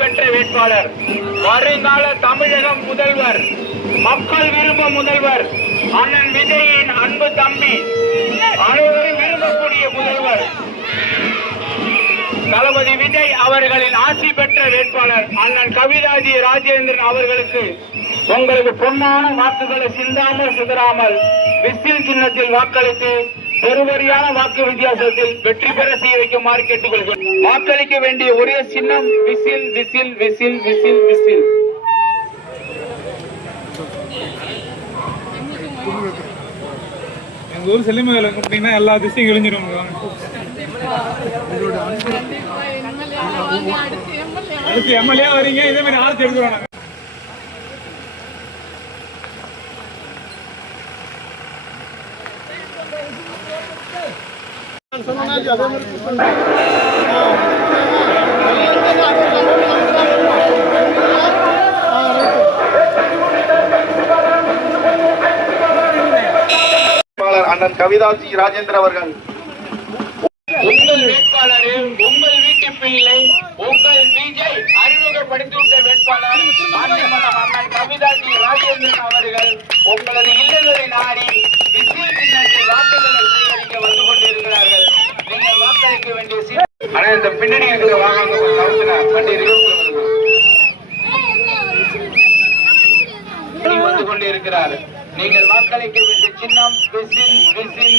பெற்ற வேட்பாளர், வருங்கால தமிழகம் முதல்வர், மக்கள் விரும்ப முதல்வர், அண்ணன் விஜயின் அன்பு தம்பி, அனைவரும் விரும்பக்கூடிய முதல்வர் தளபதி விஜய் அவர்களின் ஆட்சி பெற்ற வேட்பாளர் அண்ணன் கவிதாஜி ராஜேந்திரன் அவர்களுக்கு உங்களுக்கு பொன்னான வாக்குகளை சிந்தாமல் சிதறாமல் விசில் சின்னத்தில் வாக்களித்து பெருவரியான வாக்கு வித்தியாசத்தில் வெற்றி பெற செய்ய வைக்குமாறு கேட்டுக்கொள்கிறேன். வாக்களிக்க வேண்டிய ஒரே சின்னம் whistle whistle whistle whistle whistle. எங்க ஊர் செல்லிமலையில கூப்பிட்டீங்கன்னா எல்லா திசையும் கிழிஞ்சிடும். அடுத்து எம்எல்ஏ வரீங்க, இதே மாதிரி ஆட்சி எடுத்துருவாங்க. அண்ணன் கவிதாஜி ராஜேந்திர அவர்கள் உங்கள் வேட்பாளர், உங்கள் வீட்டு பிள்ளை, உங்கள் விஜய் அறிமுகப்படுத்திவிட்ட வேட்பாளர் அண்ணன் கவிதாஜி ராஜேந்திரன் அவர்கள் உங்களது இல்லங்களை நாடி விசில் சின்னத்தில் வாக்குகளை சேகரிக்க வந்து கொண்டிருக்கிறார்கள். நீங்கள் வாக்களிக்க வேண்டிய ஆனா இந்த பின்னணி இருக்கிற வாகனங்கள் வந்து கொண்டிருக்கிறார். நீங்கள் வாக்களிக்க வேண்டிய சின்னம் விசில் விசில்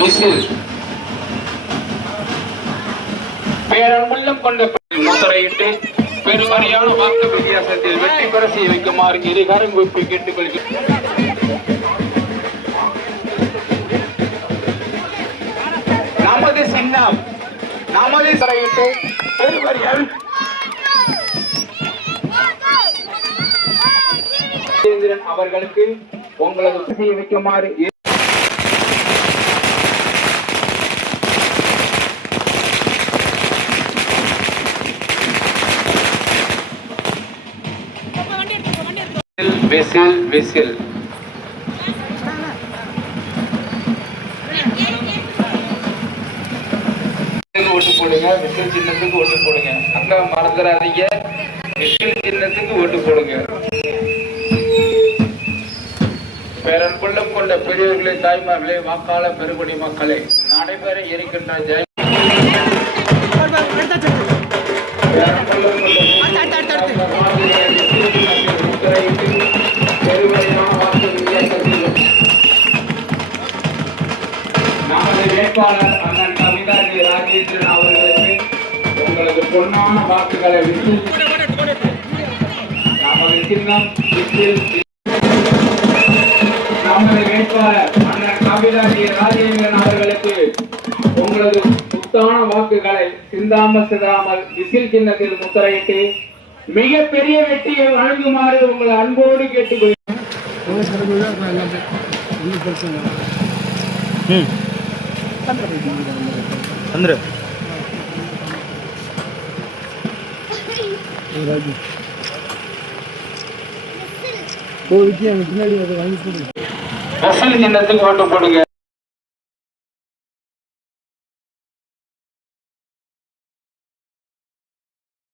விசில். பேரன்புள்ளம் கொண்ட முத்திரையிட்டு பெருவாரியான வாக்கு வித்தியாசத்தில் வெற்றி பெற செய்ய வைக்குமாறு இருகாரம் கூப்பி கேட்டுக்கொள்கிறேன். நமது சின்னம் நமது சிறையிட்டு பெருவாரியால் அவர்களுக்கு உங்களது செய்ய வைக்குமாறு விசில் விசில். ஓட்டு போடுங்க, விசில் சின்னத்துக்கு ஓட்டு போடுங்க. அக்கா மறந்துடாதீங்க, விசில் சின்னத்துக்கு ஓட்டு போடுங்க. பேரன்புள்ளம் கொண்ட பெரியவர்களே, தாய்மார்களே, வாக்காள பெருங்குடி மக்களே, நடைபெற இருக்கின்ற ஜெய நமது வேட்பாளர் அண்ணன் கவிதாஜி ராஜேந்திரன் அவர்களுக்கு உங்களது பொன்னான வாக்குகளை விசில். நமது சின்னம் விசில். நமது வேட்பாளர் அண்ணன் கவிதாஜி ராஜேந்திரன் அவர்களுக்கு உங்களது புத்தான வாக்குகளை சிந்தாமல் சிதறாமல் விசில் சின்னத்தில் முத்திரையிட்டு மிகப்பெரிய வெற்றியை வழங்குமாறு உங்களை அன்போடு கேட்டுக்கொள்கிறேன். சின்னத்துக்கு ஓட்டு போடுங்க.